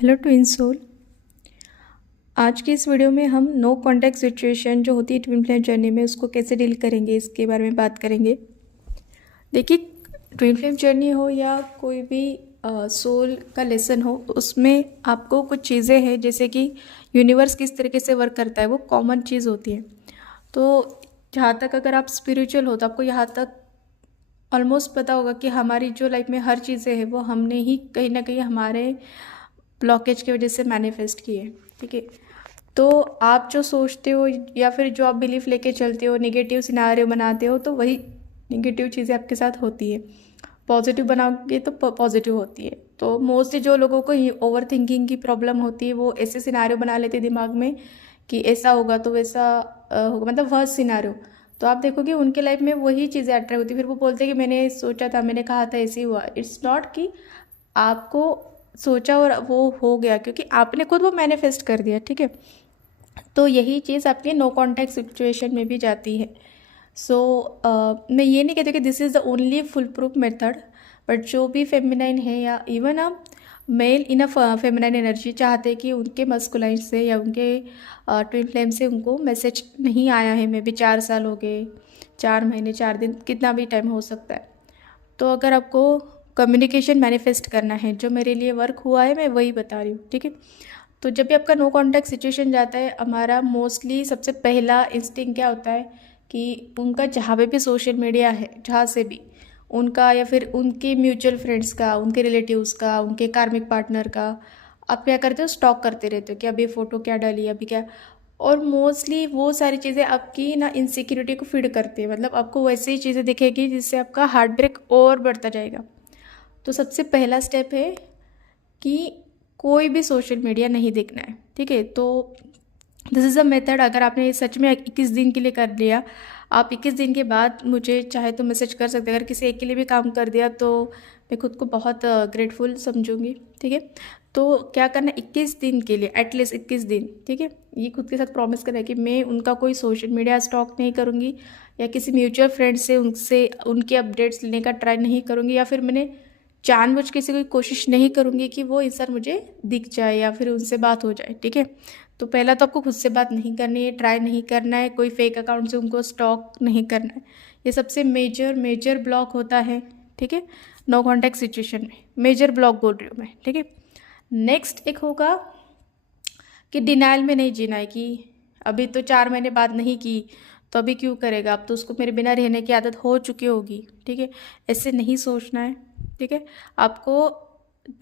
Hello twin soul. आज की इस वीडियो में हम नो कॉन्टैक्ट सिचुएशन जो होती है ट्विन फ्लेम जर्नी में उसको कैसे डील करेंगे इसके बारे में बात करेंगे। देखिए, ट्विन फ्लेम जर्नी हो या कोई भी सोल का लेसन हो, उसमें आपको कुछ चीज़ें हैं जैसे कि यूनिवर्स किस तरीके से वर्क करता है, वो कॉमन चीज़ होती है। तो जहाँ तक अगर आप स्पिरिचुअल हो तो आपको यहाँ तक ऑलमोस्ट पता होगा कि हमारी जो लाइफ में हर चीज़ें हैं वो हमने ही कहीं ना कहीं हमारे ब्लॉकेज की वजह से मैनिफेस्ट की है। ठीक है, तो आप जो सोचते हो या फिर जो आप बिलीफ लेके चलते हो, नेगेटिव सिनारियो बनाते हो, तो वही नेगेटिव चीज़ें आपके साथ होती है। पॉजिटिव बनाओगे तो पॉजिटिव होती है। तो मोस्टली जो लोगों को ओवर थिंकिंग की प्रॉब्लम होती है वो ऐसे सिनारियो बना लेते हैं दिमाग में कि ऐसा होगा तो वैसा होगा, मतलब वर्स्ट सिनारियो। तो आप देखोगे उनके लाइफ में वही चीज़ें अट्रैक्ट होती है। फिर वो बोलते हैं कि मैंने सोचा था, मैंने कहा था, ऐसे ही हुआ। इट्स नॉट कि आपको सोचा और वो हो गया, क्योंकि आपने खुद वो मैनिफेस्ट कर दिया। ठीक है, तो यही चीज़ आपके नो कॉन्टैक्ट सिचुएशन में भी जाती है। सो मैं ये नहीं कहती कि this is the only full proof method, but जो भी फेमिनाइन है या इवन आप मेल इन अ फेमिनाइन एनर्जी चाहते हैं कि उनके मस्कुलाइन से या उनके ट्विन फ्लेम से उनको मैसेज नहीं आया है, मे बी 4 साल हो गए, 4 महीने, 4 दिन, कितना भी टाइम हो सकता है। तो अगर आपको कम्युनिकेशन मैनिफेस्ट करना है, जो मेरे लिए वर्क हुआ है मैं वही बता रही हूँ। ठीक है, तो जब भी आपका नो कॉन्टैक्ट सिचुएशन जाता है, हमारा मोस्टली सबसे पहला इंस्टिंक्ट क्या होता है कि उनका जहाँ पे भी सोशल मीडिया है, जहाँ से भी उनका या फिर उनके म्यूचुअल फ्रेंड्स का, उनके रिलेटिव्स का, उनके कार्मिक पार्टनर का आप क्या करते हो, स्टॉक करते रहते हो कि अभी फ़ोटो क्या डाली, अभी क्या। और मोस्टली वो सारी चीज़ें आपकी ना इनसिक्योरिटी को फीड करती है। मतलब आपको वैसे ही चीज़ें दिखेगी जिससे आपका हार्ट ब्रेक और बढ़ता जाएगा। तो सबसे पहला स्टेप है कि कोई भी सोशल मीडिया नहीं देखना है। ठीक है, तो दिस इज़ अ मेथड। अगर आपने सच में 21 दिन के लिए कर लिया, आप 21 दिन के बाद मुझे चाहे तो मैसेज कर सकते हैं। अगर किसी एक के लिए भी काम कर दिया तो मैं खुद को बहुत ग्रेटफुल समझूंगी। ठीक है, तो क्या करना है, 21 दिन के लिए, एटलीस्ट 21 दिन। ठीक है, ये खुद के साथ प्रॉमिस करना है कि मैं उनका कोई सोशल मीडिया स्टॉक नहीं करूँगी, या किसी म्यूचुअल फ्रेंड से उनसे उनके अपडेट्स लेने का ट्राई नहीं करूँगी, या फिर मैंने जानबूझ के से कोई कोशिश नहीं करूँगी कि वो इंसान मुझे दिख जाए या फिर उनसे बात हो जाए। ठीक है, तो पहला तो आपको खुद से बात नहीं करनी है, ट्राई नहीं करना है, कोई फेक अकाउंट से उनको स्टॉक नहीं करना है। ये सबसे मेजर मेजर ब्लॉक होता है। ठीक है, नो कॉन्टैक्ट सिचुएशन में मेजर ब्लॉक बोल रही हूँ मैं। ठीक है, नेक्स्ट एक होगा कि डिनाइल में नहीं जीना है कि अभी तो 4 महीने बाद नहीं की तो अभी क्यों करेगा, अब तो उसको मेरे बिना रहने की आदत हो चुकी होगी। ठीक है, ऐसे नहीं सोचना है। ठीक है, आपको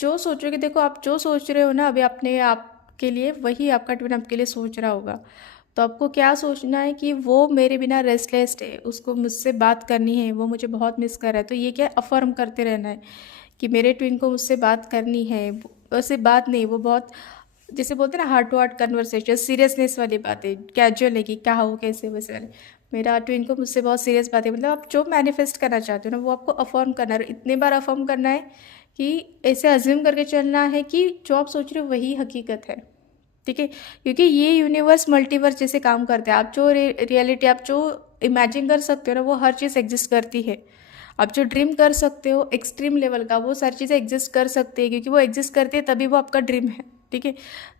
जो सोचोगे, देखो आप जो सोच रहे हो ना अभी अपने आप के लिए, वही आपका ट्विन आपके लिए सोच रहा होगा। तो आपको क्या सोचना है कि वो मेरे बिना रेस्टलेस है, उसको मुझसे बात करनी है, वो मुझे बहुत मिस कर रहा है। तो ये क्या, अफर्म करते रहना है कि मेरे ट्विन को मुझसे बात करनी है। वैसे बात नहीं, वो बहुत जैसे बोलते हैं ना, heart to heart conversation, seriousness वाली बातें, कैजुअल है कि क्या हो, कैसे, वैसे वाले। मेरा ट्विन को मुझसे बहुत सीरियस बात है। मतलब आप जो मैनिफेस्ट करना चाहते हो ना वो आपको अफर्म करना है, इतने बार अफर्म करना है कि ऐसे अज्यूम करके चलना है कि जो आप सोच रहे हो वही हकीकत है। ठीक है, क्योंकि ये यूनिवर्स मल्टीवर्स जैसे काम करते हैं। आप जो रियलिटी, आप जो इमेजिन कर सकते हो ना, वो हर चीज़ एग्जिस्ट करती है। आप जो ड्रीम कर सकते हो एक्सट्रीम लेवल का, वो सारी चीज़ें एग्जिस्ट कर सकती है, क्योंकि वो एग्जिस्ट करती है तभी वो आपका ड्रीम है। ठीक है,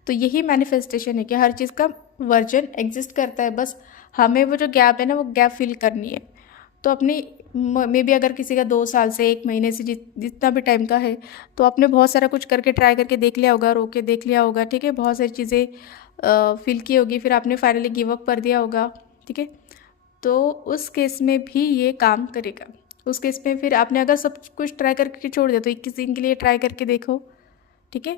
तो यही मैनिफेस्टेशन है कि हर चीज़ का वर्जन एग्जिस्ट करता है, बस हमें वो जो गैप है ना वो गैप फिल करनी है। तो अपनी मे बी अगर किसी का 2 साल से 1 महीने से जितना भी टाइम का है, तो आपने बहुत सारा कुछ करके ट्राई करके देख लिया होगा, रोके देख लिया होगा। ठीक है, बहुत सारी चीज़ें फील की होगी, फिर आपने फाइनली गिव अप कर दिया होगा। ठीक है, तो उस केस में भी ये काम करेगा। उस केस में फिर आपने अगर सब कुछ ट्राई करके छोड़ दिया तो 21 दिन के लिए ट्राई करके देखो। ठीक है,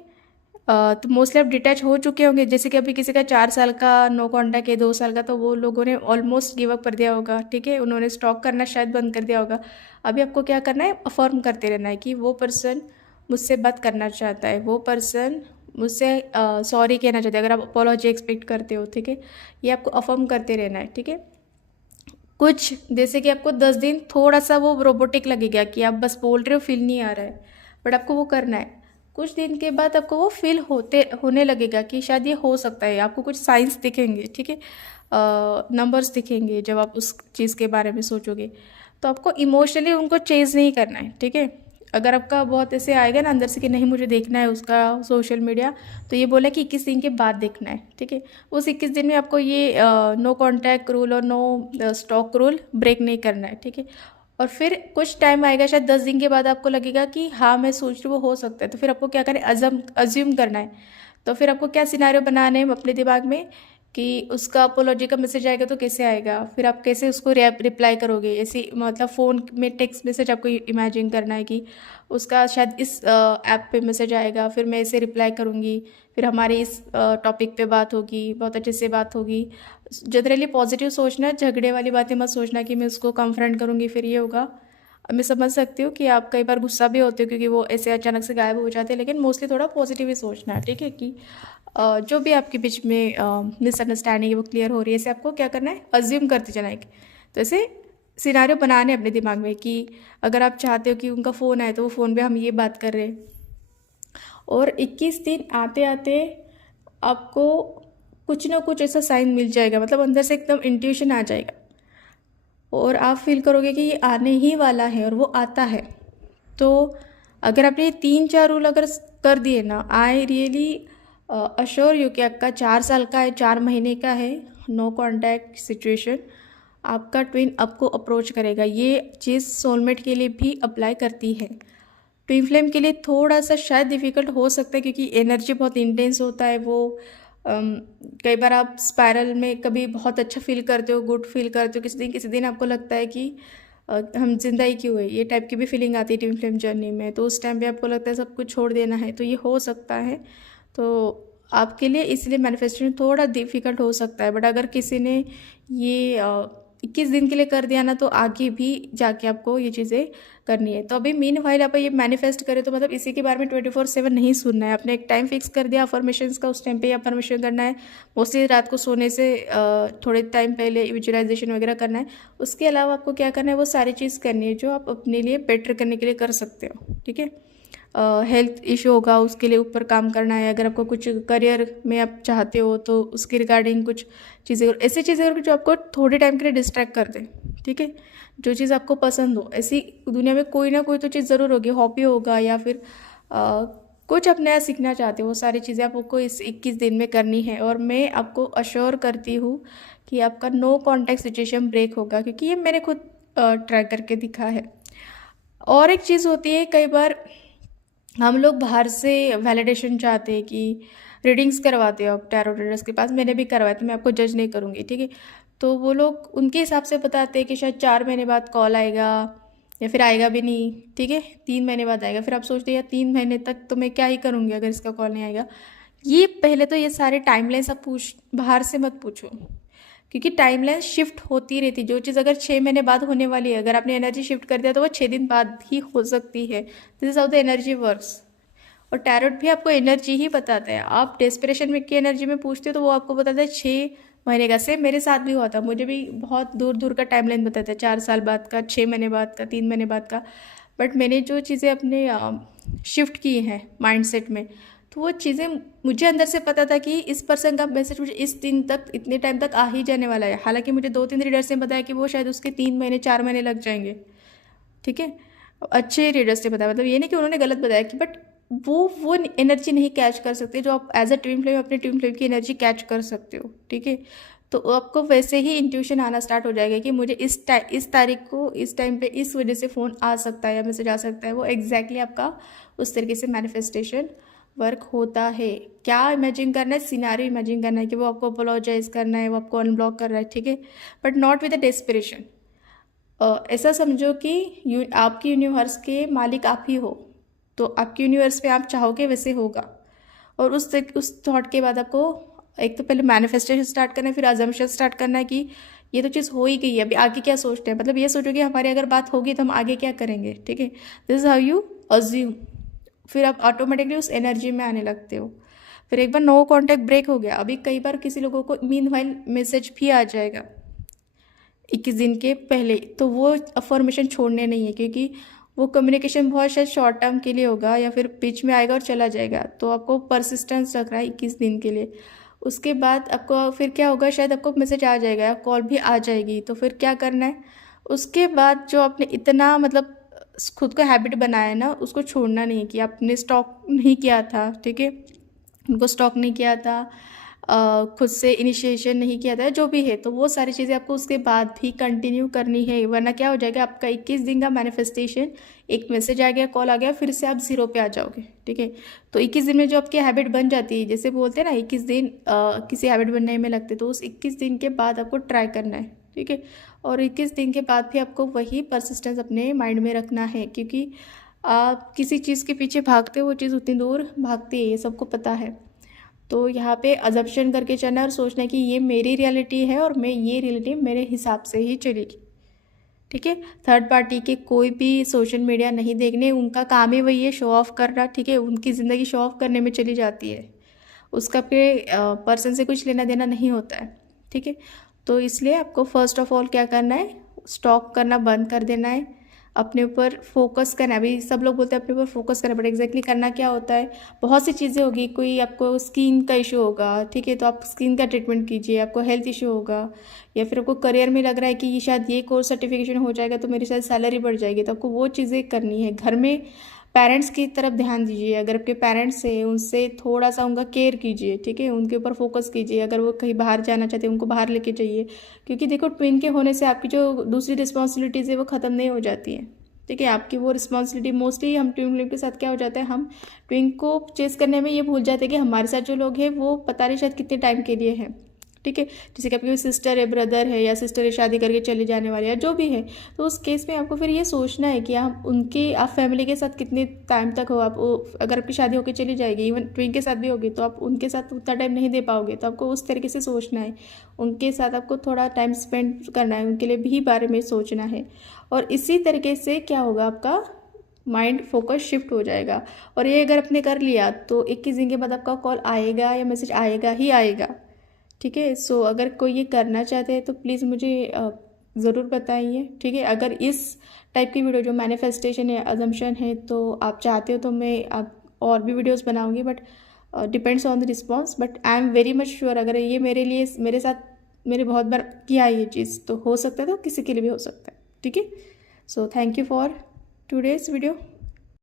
तो मोस्टली आप डिटैच हो चुके होंगे। जैसे कि अभी किसी का 4 साल का नो कॉन्टैक्ट है, 2 साल का, तो वो लोगों ने ऑलमोस्ट गिव अप कर दिया होगा। ठीक है, उन्होंने स्टॉक करना शायद बंद कर दिया होगा। अभी आपको क्या करना है, अफर्म करते रहना है कि वो पर्सन मुझसे बात करना चाहता है, वो पर्सन मुझसे सॉरी कहना चाहता है। अगर आप अपोलॉजी एक्सपेक्ट करते हो, ठीक है, ये आपको अफर्म करते रहना है। ठीक है, कुछ जैसे कि आपको 10 दिन थोड़ा सा वो रोबोटिक लगेगा कि आप बस बोल रहे हो, फील नहीं आ रहा है, बट आपको वो करना है। कुछ दिन के बाद आपको वो फील होने लगेगा कि शायद ये हो सकता है। आपको कुछ साइंस दिखेंगे। ठीक है, नंबर्स दिखेंगे जब आप उस चीज़ के बारे में सोचोगे। तो आपको इमोशनली उनको चेंज नहीं करना है। ठीक है, अगर आपका बहुत ऐसे आएगा ना अंदर से कि नहीं मुझे देखना है उसका सोशल मीडिया, तो ये बोला कि 21 दिन के बाद देखना है, ठीक है। उस 21 दिन में आपको ये नो कॉन्टैक्ट रूल और नो स्टॉक रूल ब्रेक नहीं करना है, ठीक है। और फिर कुछ टाइम आएगा, शायद 10 दिन के बाद आपको लगेगा कि हाँ मैं सोच रही हूँ वो हो सकता है, तो फिर आपको क्या करें, अज्यूम करना है। तो फिर आपको क्या सिनारियो बनाने हैं अपने दिमाग में कि उसका अपोलॉजी का मैसेज आएगा तो कैसे आएगा, फिर आप कैसे उसको रिप्लाई करोगे। ऐसे मतलब फ़ोन में टेक्स्ट मैसेज आपको इमेजिन करना है कि उसका शायद इस ऐप पे मैसेज आएगा, फिर मैं इसे रिप्लाई करूँगी, फिर हमारी इस टॉपिक पे बात होगी, बहुत अच्छे से बात होगी। जनरली पॉजिटिव सोचना, झगड़े वाली बातें मत सोचना कि मैं उसको कन्फ्रंट करूँगी फिर ये होगा। मैं समझ सकती हूँ कि आप कई बार गुस्सा भी होते हो क्योंकि वो ऐसे अचानक से गायब हो जाते हैं, लेकिन मोस्टली थोड़ा पॉजिटिव ही सोचना है, ठीक है। कि जो भी आपके बीच में मिसअंडरस्टैंडिंग है वो क्लियर हो रही है, ऐसे आपको क्या करना है, अज्यूम करते जाना है। तो ऐसे सिनारियो बनाने अपने दिमाग में कि अगर आप चाहते हो कि उनका फ़ोन आए तो वो फ़ोन पे हम ये बात कर रहे हैं, और 21 दिन आते आते आपको कुछ ना कुछ ऐसा साइन मिल जाएगा, मतलब अंदर से एकदम इंट्यूशन आ जाएगा और आप फील करोगे कि ये आने ही वाला है और वो आता है। तो अगर आपने ये 3-4 रूल अगर कर दिए ना, आई रियली अश्योर यू कि आपका 4 साल का है, 4 महीने का है, नो कॉन्टैक्ट सिचुएशन, आपका ट्विन आपको अप्रोच करेगा। ये चीज़ सोलमेट के लिए भी अप्लाई करती है। ट्विन फ्लेम के लिए थोड़ा सा शायद डिफ़िकल्ट हो सकता है क्योंकि एनर्जी बहुत इंटेंस होता है वो। कई बार आप स्पायरल में कभी बहुत अच्छा फील करते हो, गुड फील करते हो, किसी दिन आपको लगता है कि हम जिंदा ही क्यों है, ये टाइप की भी फीलिंग आती है ट्विन फ्लेम जर्नी में। तो उस टाइम पे आपको लगता है सब कुछ छोड़ देना है, तो ये हो सकता है। तो आपके लिए इसलिए मैनिफेस्टेशन थोड़ा डिफ़िकल्ट हो सकता है, बट अगर किसी ने ये 21 दिन के लिए कर दिया ना, तो आगे भी जाके आपको ये चीज़ें करनी है। तो अभी मीन वाइल आप ये मैनिफेस्ट करें तो मतलब इसी के बारे में 24/7 नहीं सुनना है। आपने एक टाइम फिक्स कर दिया अफर्मेशंस का, उस टाइम पे अफर्मेशन करना है। मोस्टली रात को सोने से थोड़े टाइम पहले विजुअलाइजेशन वगैरह करना है। उसके अलावा आपको क्या करना है, वो सारी चीज़ करनी है जो आप अपने लिए बेटर करने के लिए कर सकते हो, ठीक है। हेल्थ इशू होगा उसके लिए ऊपर काम करना है। अगर आपको कुछ करियर में आप चाहते हो तो उसके रिगार्डिंग कुछ चीज़ें, ऐसी चीज़ें जो आपको थोड़े टाइम के लिए डिस्ट्रैक्ट कर दें, ठीक है। जो चीज़ आपको पसंद हो, ऐसी दुनिया में कोई ना कोई तो चीज़ ज़रूर होगी, हॉबी होगा या फिर कुछ आप नया सीखना चाहते हो, वो सारी चीज़ें आपको इस 21 दिन में करनी है। और मैं आपको अश्योर करती हूँ कि आपका नो कॉन्टैक्ट सिचुएशन ब्रेक होगा, क्योंकि ये मैंने खुद ट्राई करके दिखा है। और एक चीज़ होती है, कई बार हम लोग बाहर से वैलिडेशन चाहते हैं कि रीडिंग्स करवाते हो आप टैरो रीडर्स के पास, मैंने भी करवाया, तो मैं आपको जज नहीं करूँगी, ठीक है। तो वो लोग उनके हिसाब से बताते हैं कि शायद 4 महीने बाद कॉल आएगा या फिर आएगा भी नहीं, ठीक है, 3 महीने बाद आएगा। फिर आप सोचते हैं यार 3 महीने तक तो मैं क्या ही करूँगी अगर इसका कॉल नहीं आएगा। ये पहले तो ये सारे टाइमलाइंस आप बाहर से मत पूछो, क्योंकि टाइमलाइन शिफ्ट होती रहती। जो चीज़ अगर 6 महीने बाद होने वाली है, अगर आपने एनर्जी शिफ्ट कर दिया तो वो 6 दिन बाद ही हो सकती है। This is how the energy works. और टैरोट भी आपको एनर्जी ही बताता है। आप डेस्परेशन में की एनर्जी में पूछते हो तो वो आपको बताता है 6 महीने का। सेम मेरे साथ भी हुआ था, मुझे भी बहुत दूर दूर का टाइमलाइन बताता है, 4 साल बाद का, 6 महीने बाद का, 3 महीने बाद का। बट मैंने जो चीज़ें अपने शिफ्ट की हैं माइंडसेट में, तो वो चीज़ें मुझे अंदर से पता था कि इस पर्सन का मैसेज मुझे इस दिन तक, इतने टाइम तक आ ही जाने वाला है। हालांकि मुझे 2-3 रीडर्स ने बताया कि वो शायद उसके 3 महीने 4 महीने लग जाएंगे, ठीक है। अच्छे रीडर्स ने बताया, मतलब ये नहीं कि उन्होंने गलत बताया कि, बट वो एनर्जी नहीं कैच कर सकते जो आप एज अ ट्विन फ्लेम अपने ट्विन फ्लेम की एनर्जी कैच कर सकते हो, ठीक है। तो आपको वैसे ही इंट्यूशन आना स्टार्ट हो जाएगा कि मुझे इस तारीख को इस टाइम पे इस वजह से फ़ोन आ सकता है या मैसेज आ सकता है। वो एग्जैक्टली आपका उस तरीके से मैनिफेस्टेशन वर्क होता है। क्या इमेजिन करना है, सिनारियो इमेजिन करना है कि वो आपको अपोलोजाइज करना है, वो आपको अनब्लॉक कर रहा है, ठीक है, but not with a desperation. ऐसा समझो कि आपकी यूनिवर्स के मालिक आप ही हो, तो आपके यूनिवर्स में आप चाहोगे वैसे होगा। और उस थॉट के बाद आपको एक तो पहले मैनिफेस्टेशन स्टार्ट करना है, फिर अजम्पशन स्टार्ट करना है कि ये तो चीज़ हो ही गई है, अभी आगे क्या सोचते हैं। मतलब ये सोचोगे हमारी अगर बात होगी तो हम आगे क्या करेंगे, ठीक है। This is how you assume. फिर आप ऑटोमेटिकली उस एनर्जी में आने लगते हो। फिर एक बार नो कॉन्टैक्ट ब्रेक हो गया, अभी कई बार किसी लोगों को मीनवाइल मैसेज भी आ जाएगा 21 दिन के पहले, तो वो अफर्मेशन छोड़ने नहीं है, क्योंकि वो कम्युनिकेशन बहुत शायद शॉर्ट टर्म के लिए होगा या फिर बीच में आएगा और चला जाएगा। तो आपको परसिस्टेंस रख रहा है 21 दिन के लिए। उसके बाद आपको फिर क्या होगा, शायद आपको मैसेज आ जाएगा या कॉल भी आ जाएगी, तो फिर क्या करना है। उसके बाद जो आपने इतना मतलब खुद को हैबिट बनाया ना, उसको छोड़ना नहीं कि आपने स्टॉक नहीं किया था, ठीक है, उनको स्टॉक नहीं किया था, खुद से इनिशिएशन नहीं किया था, जो भी है, तो वो सारी चीज़ें आपको उसके बाद भी कंटिन्यू करनी है, वरना क्या हो जाएगा आपका 21 दिन का मैनिफेस्टेशन, एक मैसेज आ गया, कॉल आ गया, फिर से आप 0 पे आ जाओगे, ठीक है। तो 21 दिन में जो आपकी हैबिट बन जाती है, जैसे बोलते हैं ना 21 दिन किसी हैबिट बनने में लगते, तो उस 21 दिन के बाद आपको ट्राई करना है, ठीक है। और 21 दिन के बाद भी आपको वही परसिस्टेंस अपने माइंड में रखना है, क्योंकि आप किसी चीज़ के पीछे भागते हो वो चीज़ उतनी दूर भागती है, ये सबको पता है। तो यहाँ पे अजम्पशन करके चलना और सोचना कि ये मेरी रियलिटी है और मैं ये रियलिटी मेरे हिसाब से ही चलेगी, ठीक है। थर्ड पार्टी के कोई भी सोशल मीडिया नहीं देखने, उनका काम ही वही है शो ऑफ करना, ठीक है। उनकी ज़िंदगी शो ऑफ करने में चली जाती है, उसका अपने पर्सन से कुछ लेना देना नहीं होता है, ठीक है। तो इसलिए आपको फर्स्ट ऑफ ऑल क्या करना है, स्टॉक करना बंद कर देना है, अपने ऊपर फोकस करना है। अभी सब लोग बोलते हैं अपने ऊपर फोकस करना, बट एग्जैक्टली करना क्या होता है, बहुत सी चीज़ें होगी, कोई आपको स्किन का इशू होगा, ठीक है, तो आप स्किन का ट्रीटमेंट कीजिए। आपको हेल्थ इशू होगा, या फिर आपको करियर में लग रहा है कि ये शायद ये कोर्स सर्टिफिकेशन हो जाएगा तो मेरी शायद सैलरी बढ़ जाएगी, तो आपको वो चीज़ें करनी है। घर में पेरेंट्स की तरफ ध्यान दीजिए, अगर आपके पेरेंट्स हैं उनसे थोड़ा सा उनका केयर कीजिए, ठीक है, उनके ऊपर फोकस कीजिए। अगर वो कहीं बाहर जाना चाहते हैं उनको बाहर लेके जाइए, क्योंकि देखो ट्विन के होने से आपकी जो दूसरी रिस्पॉन्सिबिलिटीज़ है वो ख़त्म नहीं हो जाती हैं, ठीक है। आपकी वो रिस्पॉन्सिबिलिटी मोस्टली हम ट्विन फ्लेम के साथ क्या हो जाता है, हम ट्विन को चेस करने में ये भूल जाते हैं कि हमारे साथ जो लोग हैं वो पता नहीं शायद कितने टाइम के लिए हैं, ठीक है। जैसे कि आपकी सिस्टर है, ब्रदर है, या सिस्टर है शादी करके चले जाने वाले, या जो भी है, तो उस केस में आपको फिर ये सोचना है कि आप फैमिली के साथ कितने टाइम तक हो। आप अगर आपकी शादी होकर चली जाएगी, इवन ट्विन के साथ भी होगी, तो आप उनके साथ उतना टाइम नहीं दे पाओगे, तो आपको उस तरीके से सोचना है, उनके साथ आपको थोड़ा टाइम स्पेंड करना है, उनके लिए भी बारे में सोचना है। और इसी तरीके से क्या होगा, आपका माइंड फोकस शिफ्ट हो जाएगा। और ये अगर आपने कर लिया तो 21 दिन के बाद आपका कॉल आएगा या मैसेज आएगा ही आएगा, ठीक है। सो अगर कोई ये करना चाहते हैं तो प्लीज़ मुझे ज़रूर बताइए, ठीक है। अगर इस टाइप की वीडियो जो मैनिफेस्टेशन है, अजम्पशन है, तो आप चाहते हो तो मैं आप और भी वीडियोस बनाऊंगी, but depends on the response. But I am very much sure, अगर ये मेरे साथ मेरे बहुत बार किया है ये चीज़, तो हो सकता है तो किसी के लिए भी हो सकता है, ठीक है। So thank you for today's video.